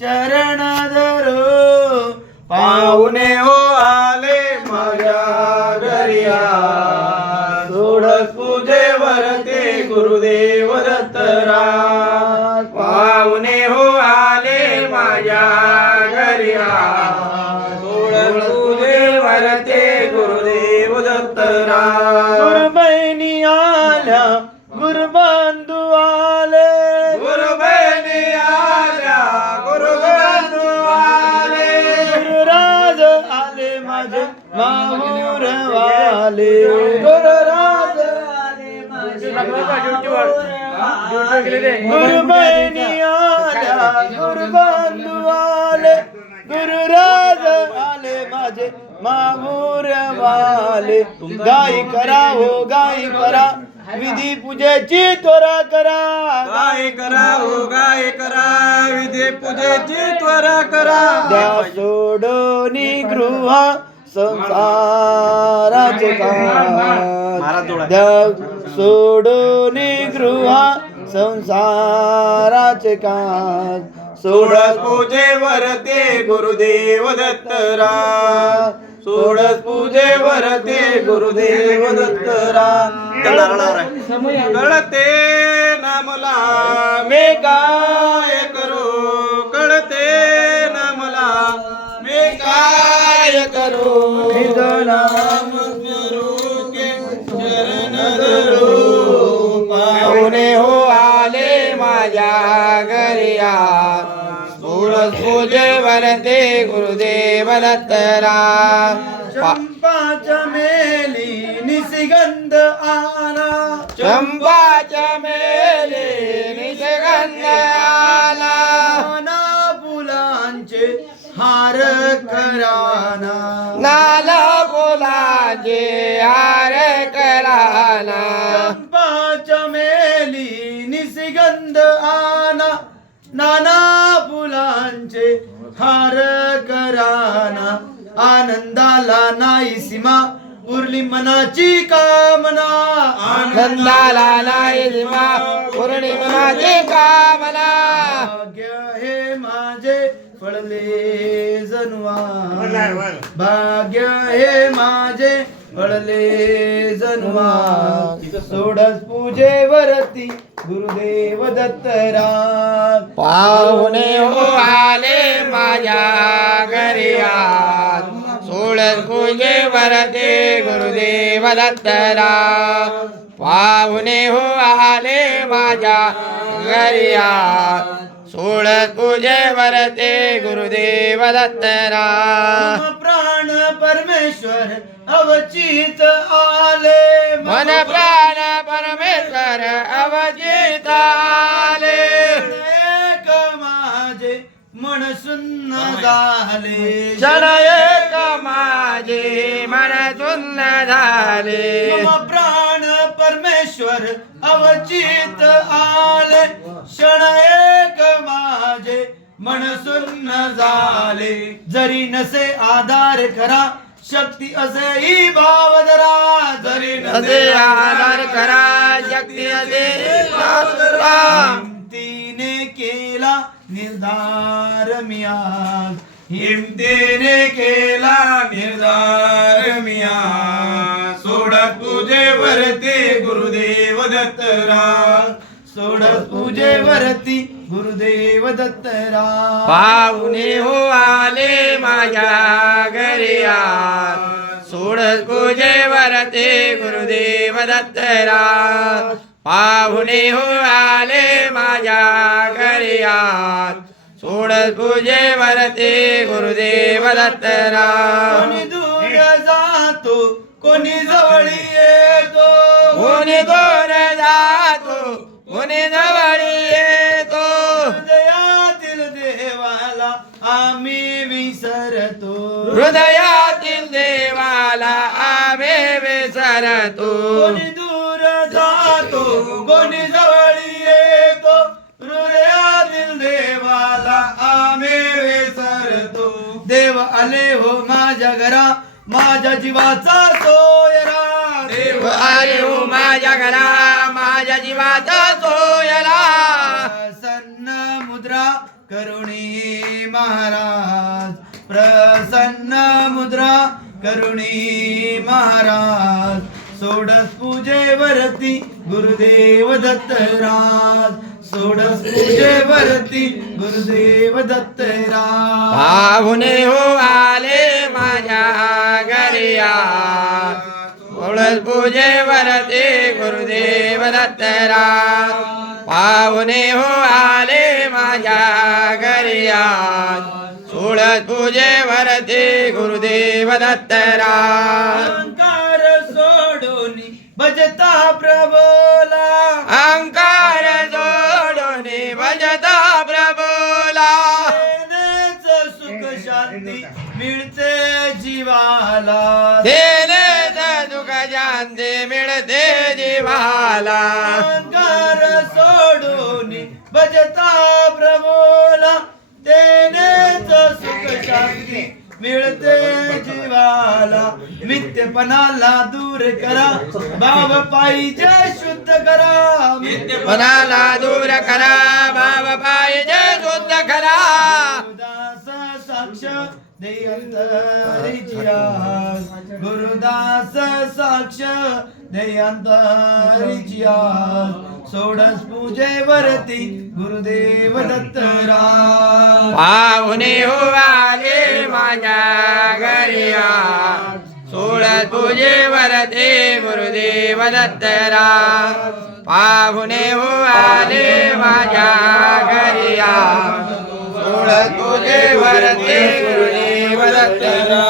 चरण धरो पाहुणे हो आले माझ्या गरिया सोडस पूजे वरते गुरुदेव दत्तरा. पाहुणे हो माहूर वाले गुरुराज गुरुबहिणी आल्या गुरुबांधू आले. गुरुराज आले माझे माहूर वाले गाई करा हो गाई करा. विधी पूजेची त्वरा करा. गाय करा हो गाय करा. विधी पूजेची त्वरा करा. द्या सोडोनी गृह संसाराचे काम सोडोनी गृह संसाराचे काम सोडस पूजेवर ते गुरुदेव दत्तरा. सोडस पूजेवर ते गुरुदेव दत्तरा. कळते नामला मी काय करू? कळते नामला मी काय करू? घरिया तुळस पूजेवर ते गुरुदेव दत्तरा चंपाच्या मेली निसिगंध आला। चंपाच्या मेली निसिगंध आला। नाना फुलांचे हार कराना। नाला फुलांचे हार कराना। चंपाच्या मेली निसिगंध आना नाना फुलांचे हार कराना आनंदाला नाही सीमा उरली मनाची कामना आनंदाला नाही सीमा उरली मनाची कामना. भाग्य हे माझे फळले जनुआ. भाग्य हे माझे फळले जनुआ. सोडस पूजेवरती गुरुदेव दत्तरा पाहुणे हो आले माझ्या घरी आज. सोडस पूजेवरती गुरुदेव दत्तरा पाहुणे हो आले माझ्या घरी आज सोडस पूजेवरती गुरुदेव दत्तरा. प्राण परमेश्वर अवचित आले. मन प्राण परमेश्वर अवचित आले. एक माझे मन सुन्न झाले. क्षण एक माझे मन सुन्न झाले. मम प्राण परमेश्वर अवचित आले. क्षण एक मन सुन्न झाले. जरी नसे आधार करा शक्ती असेही भाव धरा. जरी नसे आधार करा शक्ती असे हिमतीने केला निर्धार मी आज. हिमतीने केला निर्धार मिया सोडत पूजेवर ते गुरुदेव दत्तरा सोडत पूजेवरती गुरुदेव दत्तरा पाहुणे हो आले माझ्या घरी आज सोडत पूजेवर ते गुरुदेव दत्तरा पाहुणे हो आले माझ्या घरी आज सोडत पूजेवर ते गुरुदेव दत्तरा कोणी दूर जातो कोणी जवळी येतो. कोणी जातो कोणी जवळी येतो. हृदयातील देवाला आम्ही विसरतो. हृदयातील देवाला आम्ही विसरतो. कोणी दूर जातो कोणी जवळी येतो. हृदयातील देवाला आम्ही विसरतो. देव आले हो माझ्या घरा माझ्या जीवाचा सोयरा. देव आले हो माझ्या घरा माझ्या जीवाचा सोयला. प्रसन्न मुद्रा करुणी महाराज. प्रसन्न मुद्रा करुणी महाराज. सोडस पूजेवरती गुरुदेव दत्तराज. सोडस पूजेवरती गुरुदेव दत्तराज. पाहुणे हो आले माझ्या घरी आज. ओळख पूजेवर ते गुरुदेव दत्तरा पाहुणे हो आले माझ्या घरी आज सोळ सोळस पूजेवरती गुरुदेव दत्तरा अहंकार सोडून भजता प्रभोला अहंकार जोडून भजता प्रभूला तेनेच सुख शांती मिळते जीवाला। जीवाला अहंकार सोडून भजता प्रभोला तेनेच सुख शांती मिळते जीवाला. मिथ्यपणाला दूर करा. भाव पाहिजे शुद्ध करा. मनाला दूर करा. भाव पाहिजे शुद्ध करा. गुरुदास साक्ष देयंतरिचियास गुरुदास साक्ष देयंतरिचियास सोडस पूजेवरती गुरुदेव दत्तरा पाहुणे हो आले माझ्या घरी सोडस सोळस पूजेवरती गुरुदेव दत्तरा पाहुणे हो आले माझ्या घरी सोडस सोळस पूजेवरती गुरुदेव दत्तरा